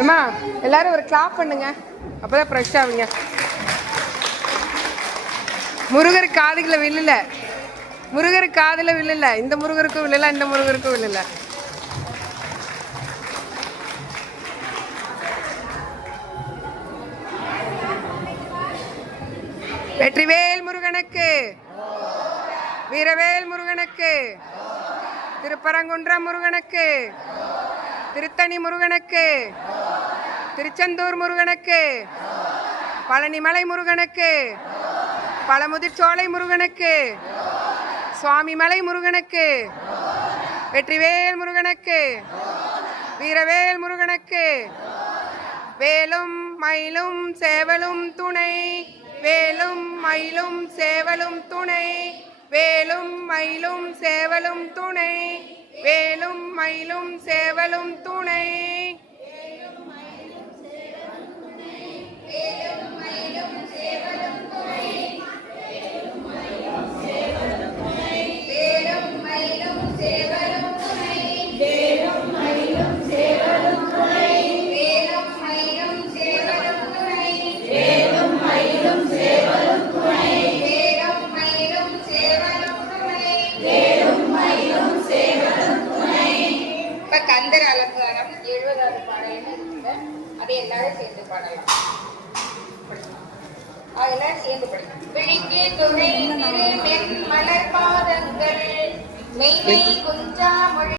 அம்மா எல்லாரும் ஒரு கிளாப் பண்ணுங்க, அப்பதான் ஃப்ரெஷ் ஆகுங்க. முருகர் காதுகளை வில்லல, முருகர் காதுல வில்லல, இந்த முருகருக்கும் வில்லல, இந்த முருகருக்கும் வில்லல. வெற்றிவேல் முருகனுக்கு, வீரவேல் முருகனுக்கு, திருப்பரங்குன்றம் முருகனுக்கு, திருத்தணி முருகனுக்கு, திருச்செந்தூர் முருகனுக்கு, பழனிமலை முருகனுக்கு, பழமுதிர்ச்சோலை முருகனுக்கு, சுவாமிமலை முருகனுக்கு, வெற்றிவேல் முருகனுக்கு, வீரவேல் முருகனுக்கு, வேலும் மயிலும் சேவலும் துணை, வேலும் மயிலும் சேவலும் துணை, வேலும் மயிலும் சேவலும் துணை, வேலும் மயிலும் சேவலும் துணை. கந்தர் அலங்காரம் 70வது பாடல், அதை எல்லாரும் சேர்ந்து பாடலாம். அதெல்லாம் சேர்ந்து படிக்கலாம். விழிக்கு துணை மலர் பாதங்கள் மெய்மை குஞ்சா மொழி